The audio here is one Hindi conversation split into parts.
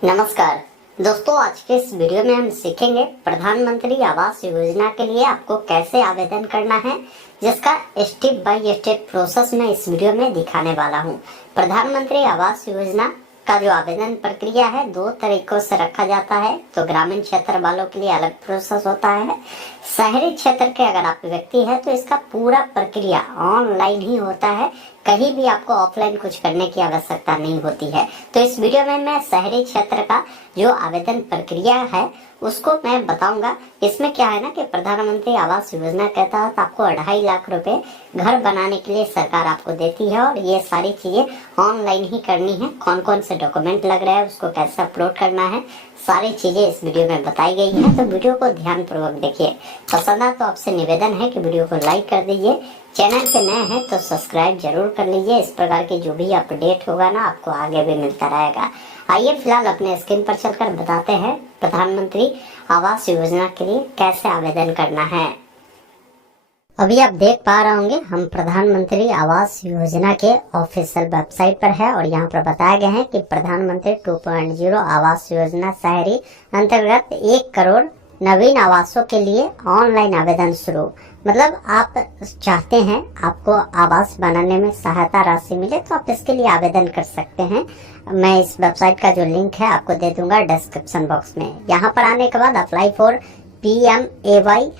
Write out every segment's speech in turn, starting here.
नमस्कार दोस्तों, आज के इस वीडियो में हम सीखेंगे प्रधानमंत्री आवास योजना के लिए आपको कैसे आवेदन करना है, जिसका स्टेप बाय स्टेप प्रोसेस मैं इस वीडियो में दिखाने वाला हूं। प्रधानमंत्री आवास योजना का जो आवेदन प्रक्रिया है 2 तरीकों से रखा जाता है। तो ग्रामीण क्षेत्र वालों के लिए अलग प्रोसेस होता है। शहरी क्षेत्र के अगर आप व्यक्ति है तो इसका पूरा प्रक्रिया ऑनलाइन ही होता है, कहीं भी आपको ऑफलाइन कुछ करने की आवश्यकता नहीं होती है। तो इस वीडियो में मैं शहरी क्षेत्र का जो आवेदन प्रक्रिया है उसको मैं बताऊंगा। इसमें क्या है ना कि प्रधानमंत्री आवास योजना के तहत आपको 2.5 लाख रुपए घर बनाने के लिए सरकार आपको देती है, और ये सारी चीजें ऑनलाइन ही करनी है। कौन कौन से डॉक्यूमेंट लग रहे हैं, उसको कैसे अपलोड करना है, सारी चीजें इस वीडियो में बताई गई है। तो वीडियो को ध्यान पूर्वक देखिए। पसंद आए तो आपसे निवेदन है कि वीडियो को लाइक कर दीजिए। चैनल पे नए हैं तो सब्सक्राइब जरूर कर लीजिए। इस प्रकार की जो भी अपडेट होगा ना आपको आगे भी मिलता रहेगा। आइए फिलहाल अपने स्क्रीन पर चलकर बताते हैं प्रधानमंत्री आवास योजना के लिए कैसे आवेदन करना है। अभी आप देख पा रहे होंगे हम प्रधानमंत्री आवास योजना के ऑफिशियल वेबसाइट पर है, और यहाँ पर बताया गया है कि प्रधानमंत्री 2.0 आवास योजना शहरी अंतर्गत 1 करोड़ नवीन आवासों के लिए ऑनलाइन आवेदन शुरू। मतलब आप चाहते हैं आपको आवास बनाने में सहायता राशि मिले तो आप इसके लिए आवेदन कर सकते हैं। मैं इस वेबसाइट का जो लिंक है आपको दे दूंगा डिस्क्रिप्शन बॉक्स में। यहाँ पर आने के बाद अप्लाई फॉर PMAY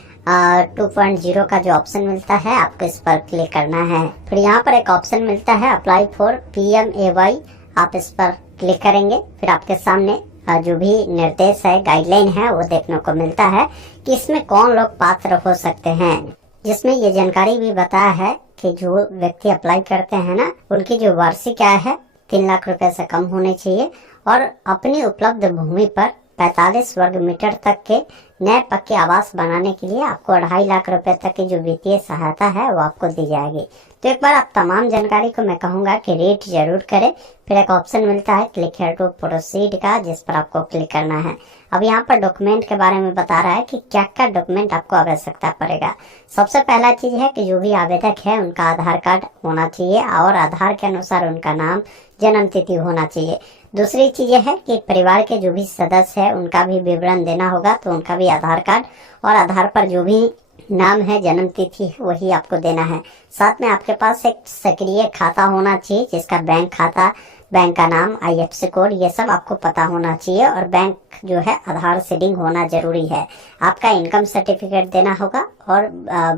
2.0 का जो ऑप्शन मिलता है आपको इस पर क्लिक करना है। फिर यहाँ पर एक ऑप्शन मिलता है अप्लाई फॉर PMAY, आप इस पर क्लिक करेंगे। फिर आपके सामने जो भी निर्देश है, गाइडलाइन है, वो देखने को मिलता है कि इसमें कौन लोग पात्र हो सकते हैं। जिसमें ये जानकारी भी बताया है कि जो व्यक्ति अप्लाई करते हैं ना, उनकी जो वार्षिक आय है 3 लाख रुपए से कम होनी चाहिए, और अपनी उपलब्ध भूमि पर 45 वर्ग मीटर तक के नए पक्के आवास बनाने के लिए आपको 2.5 लाख रुपए तक की जो वित्तीय सहायता है वो आपको दी जाएगी। तो एक बार आप तमाम जानकारी को मैं कहूंगा कि रीड जरूर करें। फिर एक ऑप्शन मिलता है क्लिक हियर टू प्रोसीड का, जिस पर आपको क्लिक करना है। अब यहाँ पर डॉक्यूमेंट के बारे में बता रहा है कि क्या क्या डॉक्यूमेंट आपको आवश्यकता पड़ेगा। सबसे पहला चीज है कि जो भी आवेदक है उनका आधार कार्ड होना चाहिए, और आधार के अनुसार उनका नाम, जन्म तिथि होना चाहिए। दूसरी चीज है कि परिवार के जो भी सदस्य है उनका भी विवरण देना होगा, तो उनका भी आधार कार्ड और आधार पर जो भी नाम है, जन्म तिथि वही आपको देना है। साथ में आपके पास एक सक्रिय खाता होना चाहिए, जिसका बैंक खाता, बैंक का नाम, IFSC कोड, ये सब आपको पता होना चाहिए, और बैंक जो है आधार से लिंक होना जरूरी है। आपका इनकम सर्टिफिकेट देना होगा, और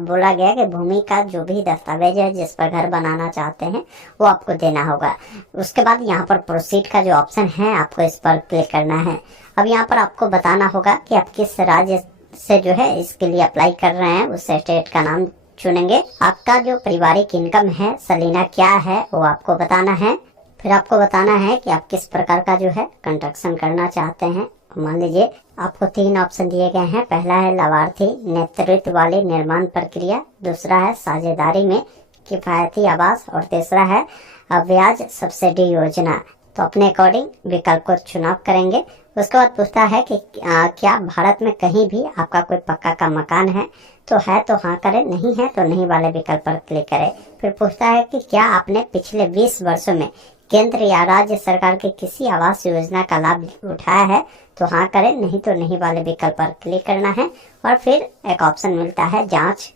बोला गया कि भूमि का जो भी दस्तावेज है जिस पर घर बनाना चाहते हैं वो आपको देना होगा। उसके बाद यहाँ पर प्रोसीड का जो ऑप्शन है आपको इस पर क्लिक करना है। अब यहाँ पर आपको बताना होगा कि आप किस राज्य से जो है इसके लिए अप्लाई कर रहे हैं, उस स्टेट का नाम चुनेंगे। आपका जो पारिवारिक इनकम है सालाना क्या है वो आपको बताना है। फिर आपको बताना है कि आप किस प्रकार का जो है कंस्ट्रक्शन करना चाहते हैं। मान लीजिए आपको 3 ऑप्शन दिए गए हैं। पहला है लाभार्थी नेतृत्व वाली निर्माण प्रक्रिया, दूसरा है साझेदारी में किफायती आवास, और तीसरा है ब्याज सब्सिडी योजना। तो अपने अकॉर्डिंग विकल्प को चुनाव करेंगे। उसके बाद पूछता है कि क्या भारत में कहीं भी आपका कोई पक्का का मकान है, तो है तो हाँ करें, नहीं है तो नहीं वाले विकल्प पर क्लिक करें। फिर पूछता है कि क्या आपने पिछले 20 वर्षों में केंद्र या राज्य सरकार की किसी आवास योजना का लाभ उठाया है, तो हाँ करें, नहीं तो नहीं वाले विकल्प पर क्लिक करना है। और फिर एक ऑप्शन मिलता है जांच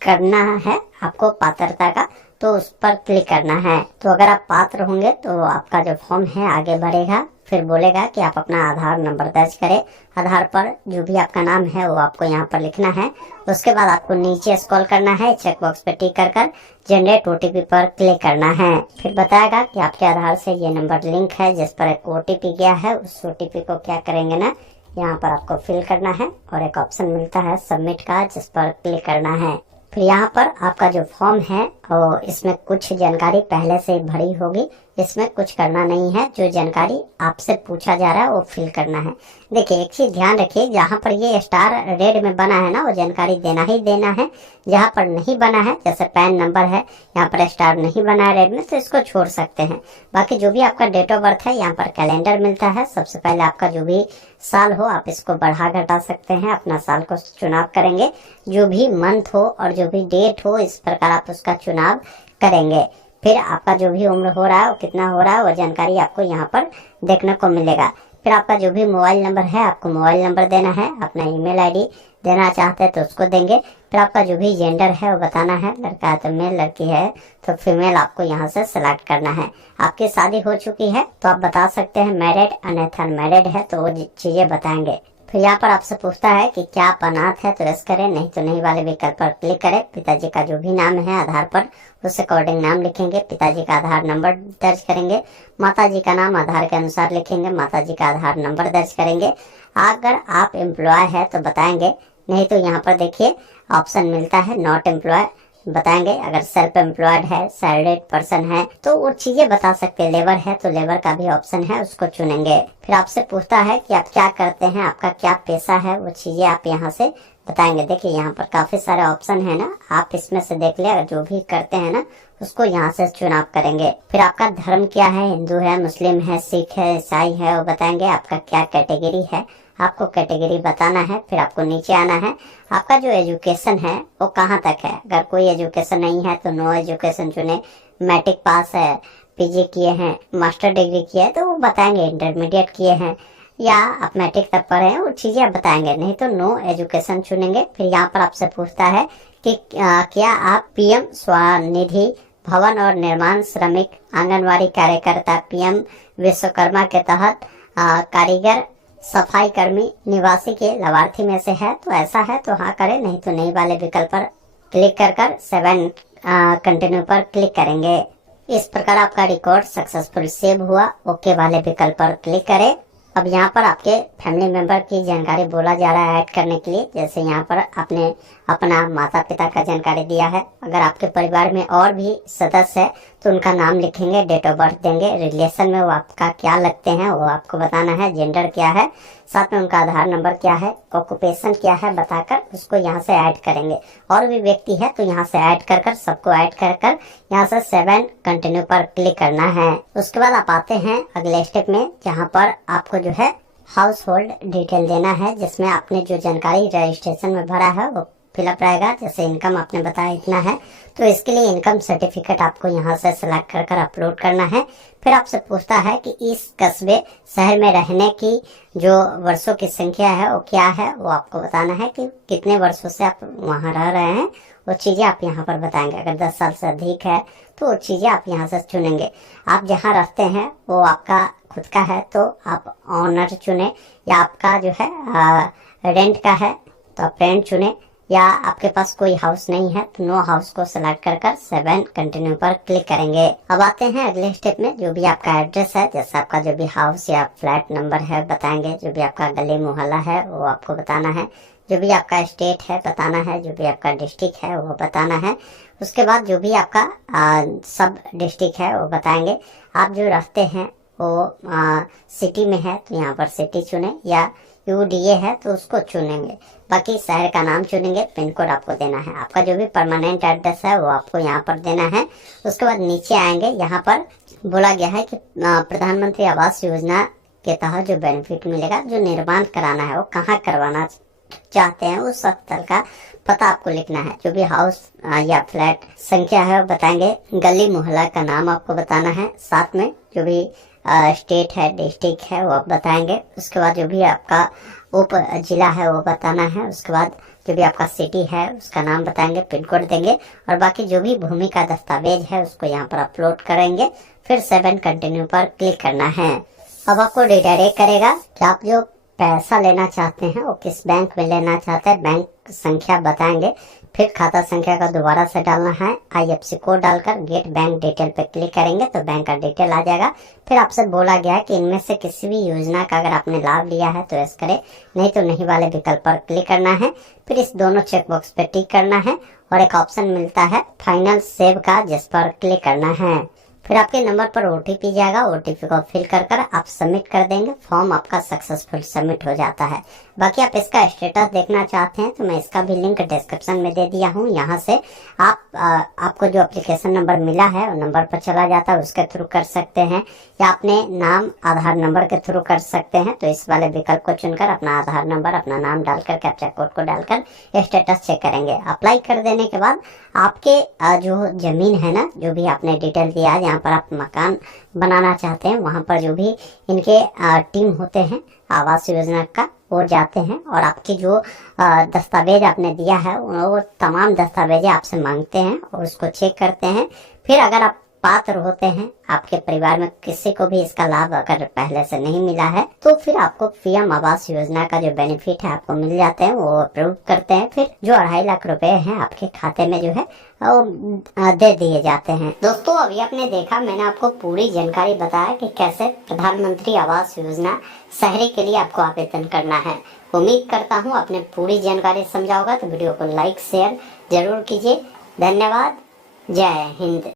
करना है आपको पात्रता का, तो उस पर क्लिक करना है। तो अगर आप पात्र होंगे तो आपका जो फॉर्म है आगे बढ़ेगा। फिर बोलेगा कि आप अपना आधार नंबर दर्ज करें। आधार पर जो भी आपका नाम है वो आपको यहाँ पर लिखना है। उसके बाद आपको नीचे स्क्रॉल करना है, चेक बॉक्स पे टिक कर जनरेट OTP पर क्लिक करना है। फिर बताएगा कि आपके आधार से ये नंबर लिंक है जिस पर एक OTP गया है। उस OTP को क्या करेंगे ना, यहाँ पर आपको फिल करना है, और एक ऑप्शन मिलता है सबमिट का, जिस पर क्लिक करना है। फिर यहाँ पर आपका जो फॉर्म है और इसमें कुछ जानकारी पहले से भरी होगी, इसमें कुछ करना नहीं है। जो जानकारी आपसे पूछा जा रहा है वो फिल करना है। देखिए एक चीज ध्यान रखिए, जहाँ पर ये स्टार रेड में बना है ना वो जानकारी देना ही देना है। जहाँ पर नहीं बना है, जैसे पैन नंबर है, यहाँ पर स्टार नहीं बना है रेड में, तो इसको छोड़ सकते हैं। बाकी जो भी आपका डेट ऑफ बर्थ है, यहाँ पर कैलेंडर मिलता है। सबसे पहले आपका जो भी साल हो आप इसको बढ़ा घटा सकते हैं, अपना साल को चुनाव करेंगे। जो भी मंथ हो और जो भी डेट हो इस प्रकार आप उसका चुनाव करेंगे। फिर आपका जो भी उम्र हो रहा है वो कितना हो रहा है वो जानकारी आपको यहाँ पर देखने को मिलेगा। फिर आपका जो भी मोबाइल नंबर है आपको मोबाइल नंबर देना है, अपना ईमेल आईडी देना चाहते हैं तो उसको देंगे। फिर आपका जो भी जेंडर है वो बताना है, लड़का है तो मेल, लड़की है तो फीमेल आपको यहाँ से सिलेक्ट करना है। आपकी शादी हो चुकी है तो आप बता सकते हैं मैरिड, अन्यथा अनमैरिड है तो वो चीजें बताएंगे। फिर यहाँ पर आपसे पूछता है कि क्या आप अनाथ है तो यस करें, नहीं तो नहीं वाले विकल्प पर क्लिक करें। पिताजी का जो भी नाम है आधार पर उस अकॉर्डिंग नाम लिखेंगे, पिताजी का आधार नंबर दर्ज करेंगे। माताजी का नाम आधार के अनुसार लिखेंगे, माताजी का आधार नंबर दर्ज करेंगे। अगर आप एम्प्लॉय है तो बताएंगे, नहीं तो यहाँ पर देखिए ऑप्शन मिलता है नॉट एम्प्लॉय, बताएंगे। अगर सेल्फ एम्प्लॉयड है, सैलरीड पर्सन है तो वो चीजें बता सकते हैं। लेबर है तो लेबर का भी ऑप्शन है, उसको चुनेंगे। फिर आपसे पूछता है कि आप क्या करते हैं, आपका क्या पेशा है, वो चीजें आप यहाँ से बताएंगे। देखिए यहाँ पर काफी सारे ऑप्शन है ना, आप इसमें से देख ले, अगर जो भी करते हैं ना उसको यहाँ से चुनाव करेंगे। फिर आपका धर्म क्या है, हिंदू है, मुस्लिम है, सिख है, ईसाई है, वो बताएंगे। आपका क्या कैटेगरी है, आपको कैटेगरी बताना है। फिर आपको नीचे आना है, आपका जो एजुकेशन है वो कहाँ तक है। अगर कोई एजुकेशन नहीं है तो नो एजुकेशन चुने, मैट्रिक पास है, पीजी किए हैं, मास्टर डिग्री किया है तो वो बताएंगे, इंटरमीडिएट किए हैं या आप मैट्रिक तक पढ़े हैं वो चीजें आप बताएंगे, नहीं तो नो एजुकेशन चुनेंगे। फिर यहाँ पर आपसे पूछता है कि क्या आप पीएम स्वनिधि भवन और निर्माण श्रमिक आंगनवाड़ी कार्यकर्ता पीएम विश्वकर्मा के तहत कारीगर सफाई कर्मी निवासी के लाभार्थी में से है तो ऐसा है तो हाँ करें, नहीं तो नहीं वाले विकल्प पर क्लिक कर 7 कंटिन्यू पर क्लिक करेंगे। इस प्रकार आपका रिकॉर्ड सक्सेसफुल सेव हुआ। ओके वाले विकल्प पर क्लिक करें। अब यहाँ पर आपके फैमिली मेंबर की जानकारी बोला जा रहा है ऐड करने के लिए। जैसे यहाँ पर आपने अपना माता पिता का जानकारी दिया है। अगर आपके परिवार में और भी सदस्य है तो उनका नाम लिखेंगे, डेट ऑफ बर्थ देंगे, रिलेशन में वो आपका क्या लगते हैं वो आपको बताना है, जेंडर क्या है, साथ में उनका आधार नंबर क्या है, ऑक्यूपेशन क्या है बताकर उसको यहाँ से ऐड करेंगे। और भी व्यक्ति है तो यहाँ से ऐड कर सबको ऐड कर यहाँ से 7 कंटिन्यू पर क्लिक करना है। उसके बाद आप आते हैं अगले स्टेप में, जहाँ पर आपको जो है हाउस होल्ड डिटेल देना है, जिसमें आपने जो जानकारी रजिस्ट्रेशन में भरा है वो फिलअप रहेगा। जैसे इनकम आपने बताया इतना है तो इसके लिए इनकम सर्टिफिकेट आपको यहाँ से सिलेक्ट कर अपलोड करना है। फिर आपसे पूछता है कि इस कस्बे शहर में रहने की जो वर्षों की संख्या है वो क्या है, वो आपको बताना है कि कितने वर्षों से आप वहाँ रह रहे हैं, वो चीजें आप यहाँ पर बताएंगे। अगर 10 साल से अधिक है तो वो चीजें आप यहाँ से चुनेंगे। आप जहाँ रहते हैं वो आपका खुद का है तो आप ऑनर चुने, या आपका जो है रेंट का है तो आप रेंट चुने, या आपके पास कोई हाउस नहीं है तो नो हाउस को सिलेक्ट कर 7 कंटिन्यू पर क्लिक करेंगे। अब आते हैं अगले स्टेप में, जो भी आपका एड्रेस है, जैसे आपका जो भी हाउस या फ्लैट नंबर है बताएंगे, जो भी आपका गली मोहल्ला है वो आपको बताना है, जो भी आपका स्टेट है बताना है, जो भी आपका डिस्ट्रिक्ट है वो बताना है। उसके बाद जो भी आपका सब डिस्ट्रिक्ट है वो बताएंगे। आप जो रहते हैं वो सिटी में है तो यहाँ पर सिटी चुने, या यूडीए है तो उसको चुनेंगे। बाकी शहर का नाम चुनेंगे, पिन कोड आपको देना है। आपका जो भी परमानेंट एड्रेस है वो आपको यहाँ पर देना है। उसके बाद नीचे आएंगे, यहाँ पर बोला गया है कि प्रधानमंत्री आवास योजना के तहत जो बेनिफिट मिलेगा, जो निर्माण कराना है वो कहाँ करवाना चाहते हैं उस स्थल का पता आपको लिखना है। जो भी हाउस या फ्लैट संख्या है वो बताएंगे, गली मोहल्ला का नाम आपको बताना है, साथ में जो भी स्टेट है डिस्ट्रिक्ट है वो आप बताएंगे। उसके बाद जो भी आपका उप जिला है वो बताना है। उसके बाद जो भी आपका सिटी है उसका नाम बताएंगे, पिन कोड देंगे, और बाकी जो भी भूमि का दस्तावेज है उसको यहाँ पर अपलोड करेंगे। फिर 7 कंटिन्यू पर क्लिक करना है। अब आपको रिडायरेक्ट करेगा कि आप जो पैसा लेना चाहते हैं वो किस बैंक में लेना चाहते हैं, बैंक संख्या बताएंगे। फिर खाता संख्या का दोबारा से डालना है, IFSC कोड डालकर गेट बैंक डिटेल पे क्लिक करेंगे तो बैंक का डिटेल आ जाएगा। फिर आपसे बोला गया है कि इनमें से किसी भी योजना का अगर आपने लाभ लिया है तो यस करें, नहीं तो नहीं वाले विकल्प पर क्लिक करना है। फिर इस दोनों चेकबॉक्स पे टिक करना है और एक ऑप्शन मिलता है फाइनल सेव का, जिस पर क्लिक करना है। फिर आपके नंबर पर ओटीपी जाएगा, ओटीपी को फिल कर कर आप सबमिट कर देंगे, फॉर्म आपका सक्सेसफुल सबमिट हो जाता है। बाकी आप इसका स्टेटस देखना चाहते हैं तो मैं इसका भी लिंक डिस्क्रिप्शन में दे दिया हूँ। यहाँ से आपको जो एप्लीकेशन नंबर मिला है वो नंबर पर चला जाता है, उसके थ्रू कर सकते हैं, या अपने नाम आधार नंबर के थ्रू कर सकते हैं। तो इस वाले विकल्प को चुनकर अपना आधार नंबर, अपना नाम डालकर कैप्चा कोड को डालकर स्टेटस चेक करेंगे। अप्लाई कर देने के बाद आपके जो जमीन है ना, जो भी आपने डिटेल दिया है, जहाँ पर आप मकान बनाना चाहते हैं, वहाँ पर जो भी इनके टीम होते हैं आवास योजना का, वो जाते हैं और आपकी जो दस्तावेज आपने दिया है वो तमाम दस्तावेज आपसे मांगते हैं और उसको चेक करते हैं। फिर अगर आप पात्र होते हैं, आपके परिवार में किसी को भी इसका लाभ अगर पहले से नहीं मिला है, तो फिर आपको पीएम आवास योजना का जो बेनिफिट है आपको मिल जाते हैं, वो अप्रूव करते हैं। फिर जो 2.5 लाख रुपए हैं आपके खाते में जो है वो दे दिए जाते हैं। दोस्तों, अभी आपने देखा, मैंने आपको पूरी जानकारी बताया कि कैसे प्रधानमंत्री आवास योजना शहरी के लिए आपको आवेदन करना है। उम्मीद करता हूँ आपने पूरी जानकारी समझा होगा। तो वीडियो को लाइक शेयर जरूर कीजिए। धन्यवाद। जय हिंद।